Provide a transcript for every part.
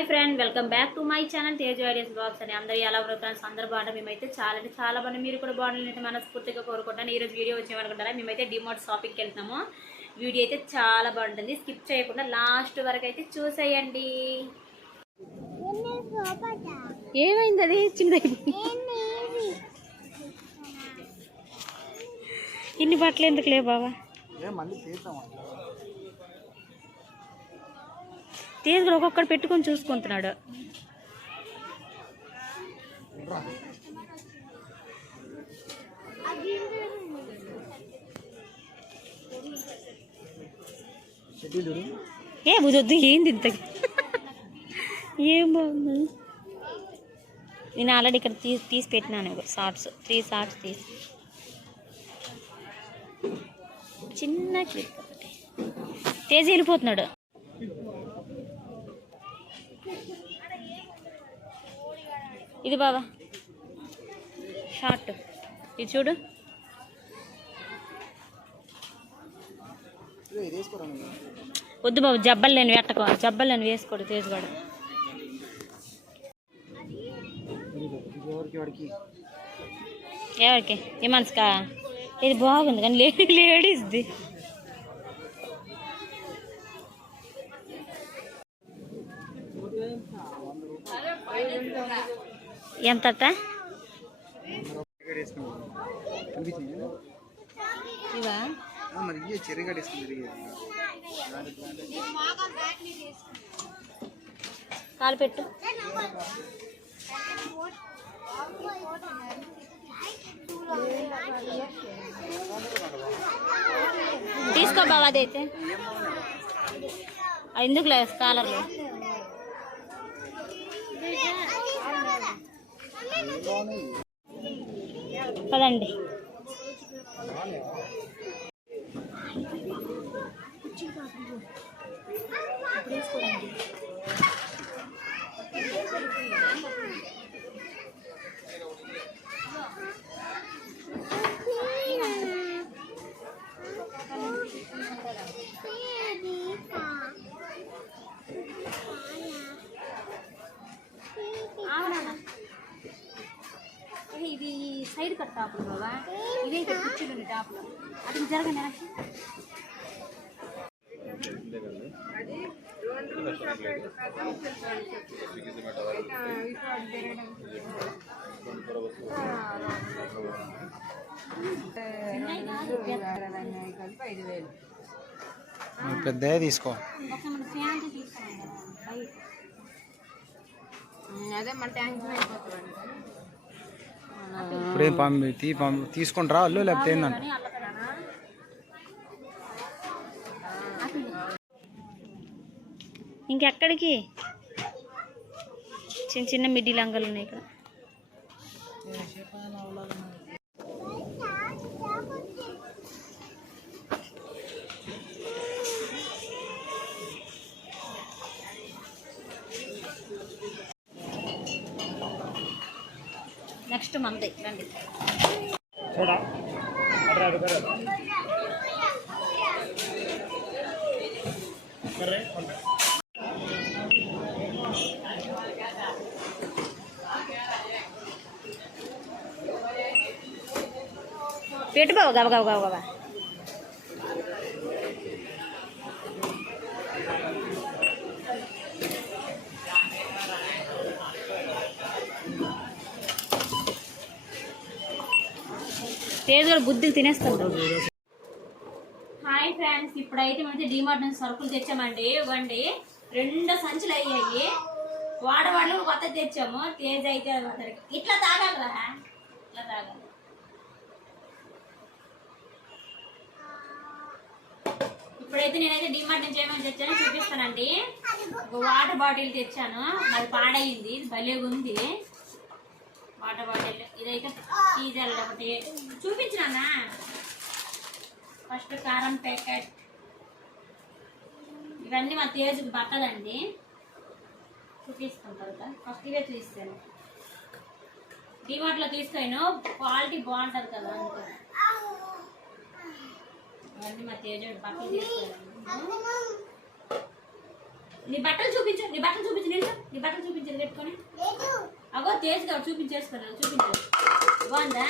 Hi friend, welcome back to my channel Teju ideas blogs అని. అందరూ ఎలా ఉన్నారు ఫ్రెండ్స్? అందరూ బాగుంటారు. మేమైతే చాలా బాగున్నాం. మీరు కూడా బాగుండాలంటే మనస్ఫూర్తిగా కోరుకుంటాను. ఈరోజు వీడియో వచ్చేమనుకుంటారా? మేమైతే డిమార్ట్ షాపింగ్కి వెళ్తాము. వీడియో అయితే చాలా బాగుంటుంది. స్కిప్ చేయకుండా లాస్ట్ వరకు అయితే చూసేయండి. ఏమైంది? అది చిన్నది. ఇన్ని బట్టలు ఎందుకు లేవు బాబా? తీసుకుని ఒక్కొక్కడు పెట్టుకొని చూసుకుంటున్నాడు. ఏ బుద్ధొద్దు, ఏంది ఇంత? ఏం బాగుంది. నేను ఆల్రెడీ ఇక్కడ తీసి పెట్టినాను షార్ట్స్, 3 షార్ట్స్ తీసి. చిన్న క్లిప్ ఒకటి. తేజ వెళ్ళిపోతున్నాడు. ఇది బాబా షార్ట్, ఇది చూడు. వద్దు బాబు, జబ్బలు నేను వెట్టకు, జబ్బలు నేను వేసుకోడు తేజుగాడు. ఎవరికి? ఏ మనసుకా? ఇది బాగుంది కానీ లేడీస్ది. ఎంత? కాలు పెట్టు. తీసుకో బాబా, అదైతే ఎందుకు లేదు స్కాలర్లు. పదండి. ఇది సైడ్ కట్ టాపులు బాబా, ఇదే ఇక్కడ కుర్చీలు టాపులు. అది జరగండి. పెద్ద తీసుకో. అదే మన ట్యాంక్ అయిపోతుంది. ఇప్పుడేం తీసుకుంటారా అల్లు, లేకపోతే ఏందంటే ఇంకెక్కడికి? చిన్న చిన్న మిడ్డీ లంగలు ఉన్నాయి ఇక్కడ. నెక్స్ట్ మంది రండి. పెట్టు బాబు, గబ గబ గబ గబ. తేజు కూడా బుద్ధికి తినేస్తాడు. హాయ్ ఫ్రెండ్స్, ఇప్పుడైతే మేమైతే డిమార్ట్ నుంచి సరుకులు తెచ్చామండి. ఇవ్వండి, 2 సంచులు అయ్యాయి. వాడవాళ్ళు కొత్త తెచ్చాము. తేజ అయితే ఇట్లా తాగాలరా, ఇట్లా తాగాలి. ఇప్పుడైతే నేనైతే డిమార్ట్ నుంచి ఏమేమి తెచ్చానో చూపిస్తానండి. ఒక వాటర్ బాటిల్ తెచ్చాను, అది పాడైంది, భలేగా ఉంది వాటర్ బాటిల్. ఇదైతే డీజల్ ఒకటి చూపించినా. ఫస్ట్ కారం ప్యాకెట్. ఇవన్నీ మా తేజుకి పట్టదండి, చూపిస్తాను కదా. ఫస్ట్ ఇవే చూపిస్తాను. డిమార్ట్లో తీసుకోను, క్వాలిటీ బాగుంటుంది కదా అందుకని. ఇవన్నీ మా తేజుడి బట్టలు తీసుకోను. నీ బట్టలు చూపించు నిల్చో నీ బట్టలు చూపించు పెట్టుకొని అగో తేజ్గా చూపించేసుకున్నాను చూపించు బాగుందా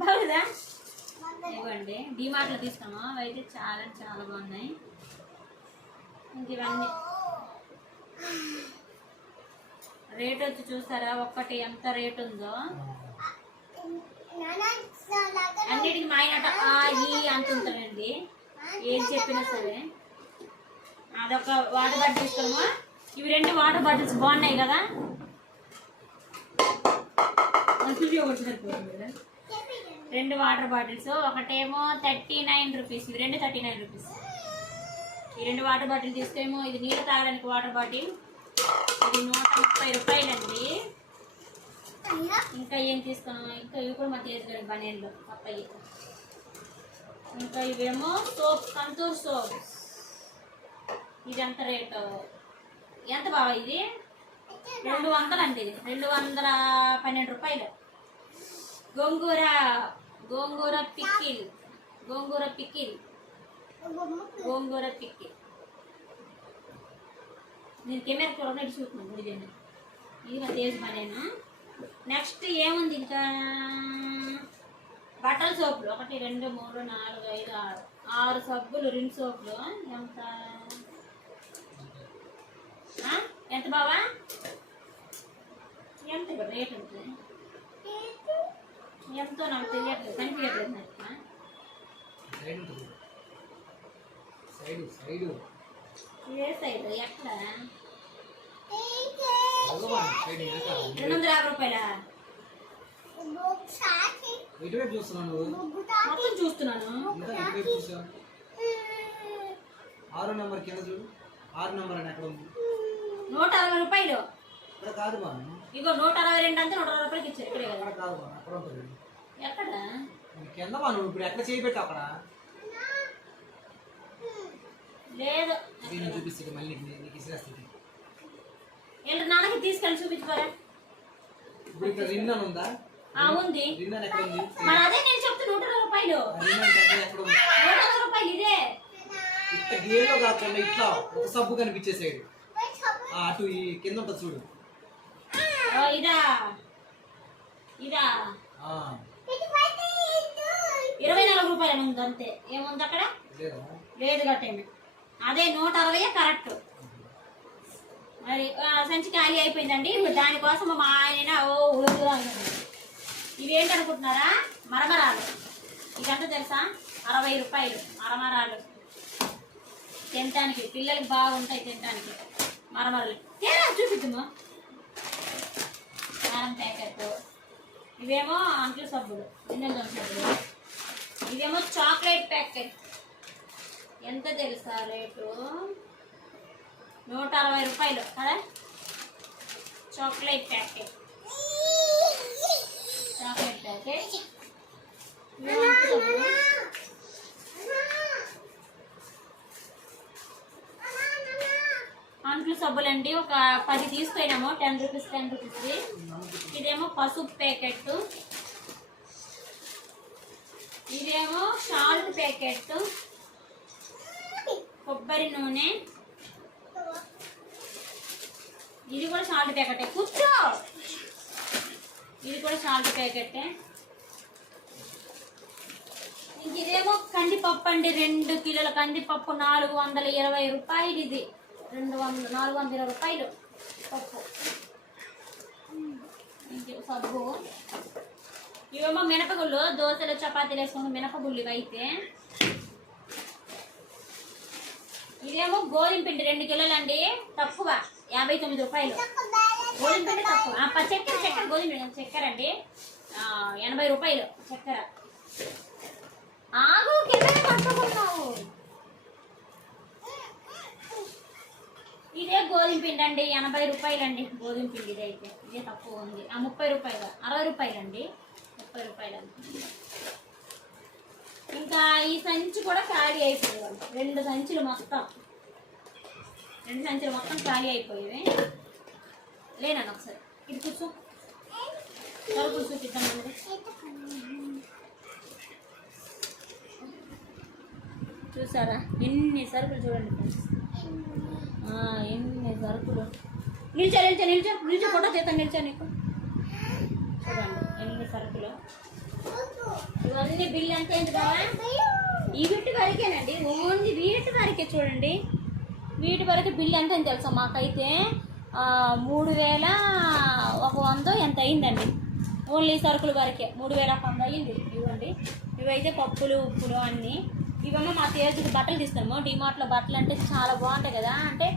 బాగుందా ఇవ్వండి డిమార్ట్లో తీసుకున్నాము అవి అయితే చాలా చాలా బాగున్నాయి ఇంక ఇవన్నీ రేట్ వచ్చి చూస్తారా ఒక్కటి ఎంత రేట్ ఉందో అన్నిటికి మా ఆయన ఈ అంత ఉంటుందండి ఏం చెప్పినా సరే అదొక వాటర్ బాటిల్ తీసుకున్నాము ఇవి 2 వాటర్ బాటిల్స్ బాగున్నాయి కదా సరిపోతుంది 2 వాటర్ బాటిల్స్ ఒకటేమో 39 రూపీస్ ఇవి 2 39 రూపీస్ ఈ 2 వాటర్ బాటిల్ తీసుకోమో ఇది నీళ్ళు తాగడానికి వాటర్ బాటిల్ ఇది 130 రూపాయలండి ఇంకా ఏం తీసుకున్నాము ఇంకా ఇవి కూడా మా తేజగారి బనీన్లు అప్పయ్యి ఇంకా ఇవేమో సోప్ సంతూర్ సోప్ ఇది ఎంత రేటు ఎంత బావా ఇది 200 అండి ఇది 212 రూపాయలు గోంగూర పిక్కిల్ నేను కెమెరా కూడా చూస్తున్నాను గుడిదండి ఇది మా తేజ్ పనేనా నెక్స్ట్ ఏముంది ఇంకా బట్టల సోపులు 1 2 3 4 5 6 సబ్బులు రిన్ సోపులు ఎంత బావా ఎంత రేట్ ఉంటుంది ఎంతో నాకు తెలియట్లేదు కనిపించట్లేదు ఏ సైడ్ ఎక్కడ 250 రూపాయలా మొత్తం చూస్తున్నాను 6 నెంబర్ కింద చూడు 6 నెంబర్ అని ఎక్కడ ఉంది 160 రూపాయలు ఇక్కడ కాదు బాను ఇగో 162 అంటే 160 రూపాయలకి ఇచ్చారు ఇక్కడే కదా అక్కడ కాదు బాను అక్కడ ఉంటుంది ఎక్కడ కింద బాను ఇప్పుడు ఎక్కడ చేయి పెట్టు అక్కడ లేదు దీన్ని చూపిస్తుంది మళ్ళీ నీకు ఇసిరేస్తుంది ఏంటి నాన్నకి తీసుకెళ్ళి చూపించుకోరా ఇప్పుడు ఇక్కడ రిన్నన్ ఉందా ఉంది రిన్నన్ ఎక్కడ ఉంది మరి అదే నేను చెప్తా 160 రూపాయలు రిన్నన్ ఎక్కడ ఉంది 160 రూపాయలు ఇదే ఇట్లా గేర్లో కాకుండా ఇట్లా ఒక సబ్బు కనిపించే సైడ్ అటు ఈ కింద ఉంటుంది చూడు ఇదా 24 రూపాయలు ఉంది అంతే ఏముంది అక్కడ లేదు కట్టేమి అదే 160 కరెక్ట్ మరి సంచి ఖాళీ అయిపోయిందండి ఇప్పుడు దానికోసం మా ఆయన ఇవేంటనుకుంటున్నారా మరమరాలు ఇదంతా తెలుసా 60 రూపాయలు మరమరాలు తినటానికి పిల్లలకి బాగుంటాయి తినటానికి మరమరాలు చూపిద్దాము కారం ప్యాకెట్ ఇవేమో అంట్ల సబ్బులు గిన్నెల సబ్బులు ఇవేమో చాక్లెట్ ప్యాకెట్ ఎంత తెలుసా రేటు 160 రూపాయలు కదా చాక్లెట్ ప్యాకెట్ అంట్లు సబ్బులండి ఒక 10 తీసుకున్నాము 10 రూపీస్ ఇదేమో పసుపు ప్యాకెట్ ఇదేమో సాల్ట్ ప్యాకెట్ కొబ్బరి నూనె ఇది కూడా సాల్ట్ ప్యాకెట్ కూర్చో ఇది కూడా సాల్ట్ ప్యాకెట్ ఇదేమో కందిపప్పు అండి 2 కిలోల కందిపప్పు 420 రూపాయలు ఇది 420 రూపాయలు పప్పు సబ్బు ఇవేమో మినపగుళ్ళు దోశలు చపాతీలు వేసుకున్న మినపగుళ్ళు ఇవైతే ఇదేమో గోధుమ పిండి 2 కిలోలండి తక్కువ 59 రూపాయలు గోధుమ పిండి తక్కువ చక్కెర గోధుమ పిండి చక్కెర అండి 80 రూపాయలు చక్కెర ఆగు కిందనే పట్టుకున్నావు ఇదే గోధుమ పిండి అండి 80 రూపాయలండి గోధుమ పిండి ఇదైతే ఇదే తక్కువ ఉంది 30 రూపాయలు 60 రూపాయలండి 30 రూపాయలండి ఇంకా ఈ సంచి కూడా ఖాళీ అయిపోయింది 2 సంచులు మొత్తం ఖాళీ అయిపోయేవి లేనన్న ఒకసారి ఇది కూర్చో సరుకులు చూపిద్దాం చూసారా ఎన్ని సరుకులు చూడండి ఎన్ని సరుకులు. నిల్చో నిల్చో నిల్చో నిల్చో ఫోటో తీస్తాను, నిల్చో నీకు. చూడండి ఎన్ని సరుకులు. ఇవన్నీ బిల్ ఎంత అయింది బాబా? ఈ వీటి వరకేనండి, ఓన్లీ వీటి వరకే. చూడండి వీటి వరకు బిల్ ఎంత అని తెలుసా మాకైతే 3100 ఎంత అయిందండి. ఓన్లీ సరుకుల వరకే 3100 అయ్యింది. ఇవ్వండి, ఇవైతే పప్పులు ఉప్పులు అన్నీ. ఇవన్నీ మా తేజుకి బట్టలు తీస్తాము. డిమార్ట్లో బట్టలు అంటే చాలా బాగుంటాయి కదా, అంటే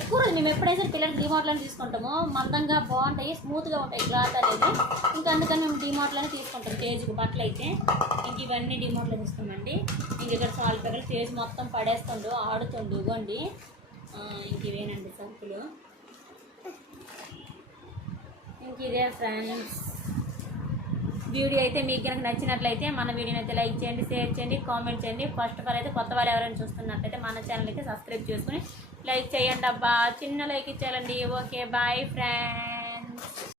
ఎక్కువ రోజు మేము ఎప్పుడైనా సరే పిల్లలకి డిమార్ట్లోనే తీసుకుంటాము. మందంగా బాగుంటాయి, స్మూత్గా ఉంటాయి క్లాత్ అనేది. ఇంకా అందుకని మేము డిమార్ట్లోనే తీసుకుంటాం తేజుకి బట్టలు అయితే. ఇంక ఇవన్నీ డిమార్ట్లో తీసుకోమండి. ఇంక ఇక్కడ సాల్ పిల్లలు తేజు మొత్తం పడేస్తుండు, ఆడుతుండు. ఇవ్వండి ఇంక ఇవేనండి సరుకులు. ఇంక ఇదే ఫ్రెండ్స్ వీడియో అయితే మీకు కనుక నచ్చినట్లయితే మన వీడియోని అయితే లైక్ చేయండి, షేర్ చేయండి, కామెంట్ చేయండి. ఫస్ట్ ఆఫ్ ఆల్ అయితే కొత్త వాళ్ళు ఎవరైనా చూస్తున్నట్లయితే మన ఛానల్ అయితే సబ్స్క్రైబ్ చేసుకుని లైక్ చేయండి అబ్బా, చిన్న లైక్ ఇచ్చేయాలండి. Okay bye friends.